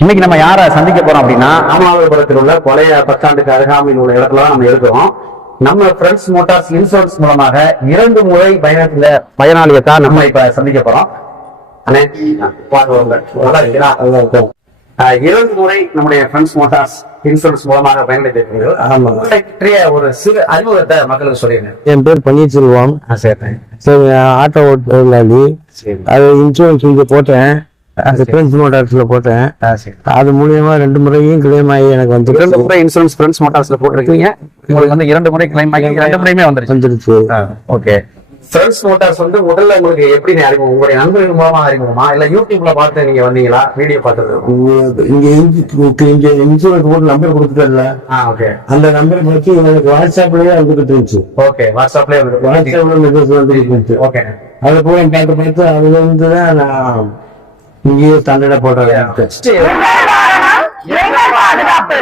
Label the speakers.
Speaker 1: இன்னைக்கு நம்ம யாரை சந்திக்க போறோம் அப்படின்னா
Speaker 2: ராமநாதபுரத்தில் உள்ள பழைய பஸ் ஸ்டாண்டுக்கு அருகாமையில் உள்ள இடத்துல தான் நம்ம இருக்கிறோம். நம்ம ஃப்ரெண்ட்ஸ் மோட்டார்ஸ் இன்சூரன்ஸ் மூலமாக இரண்டு முறை பயணத்துல பயனாளியை தான் நம்ம இப்ப சந்திக்க போறோம். இரண்டு முறை நம்முடைய ஃப்ரெண்ட்ஸ் மோட்டார்ஸ் இன்சூரன்ஸ் மூலமாக பயனளித்திருக்கிறீர்கள் ஒரு சிறு அறிமுகத்தை மக்களுக்கு சொல்லிடுங்க.
Speaker 3: என் பேர் பன்னீர்செல்வம்.
Speaker 2: ஆ, சரி
Speaker 3: ஆட்டோ ஓட்டுலாளி
Speaker 2: சரி
Speaker 3: அது இன்சூரன்ஸ் போட்டேன். பிரெஞ்ச் மோட்டார்ஸ்ல போட்டேன். அது மூலியமா ரெண்டு முறையும் கிளைம் ஆகி எனக்கு
Speaker 2: இரண்டு
Speaker 3: வந்துருச்சு
Speaker 2: முறை இன்சூரன்ஸ் ஃப்ரெண்ட்ஸ் மோட்டார்ஸ்ல போட்டிருக்கீங்க. உங்களுக்கு வந்து இரண்டு முறை கிளைம் ஆகி ரெண்டு முறையுமே வந்துருச்சு.
Speaker 3: வந்துருச்சு.
Speaker 2: ஓகே ஃப்ரெண்ட்ஸ் மோட்டார்ஸ் வந்து முதல்ல உங்களுக்கு எப்படி அறிமுகம்? உங்களுடைய நண்பர்கள் மூலமா அறிமுகமா? இல்ல யூடியூப்ல பார்த்து நீங்க வந்தீங்களா? வீடியோ பார்த்தது
Speaker 3: இங்க- இங்க இன்சு- இங்க இன்சூரன்ஸ் போட்டு நம்பர் கொடுத்துட்டல
Speaker 2: ஓகே
Speaker 3: அந்த நம்பர் பத்தி எனக்கு வாட்ஸ்அப்லயே வந்துகிட்டு இருந்துச்சு
Speaker 2: ஓகே வாட்ஸ்அப்லயே வந்து
Speaker 3: வாட்ஸ்அப்ல மெசேஜ் வந்துட்டு இருந்துச்சு
Speaker 2: ஓகே
Speaker 3: அதை போய் பார்த்து பார்த்து அதுல இருந்து தான் நான் இங்கேயே சண்டையில
Speaker 4: போட பாதுகாப்பு.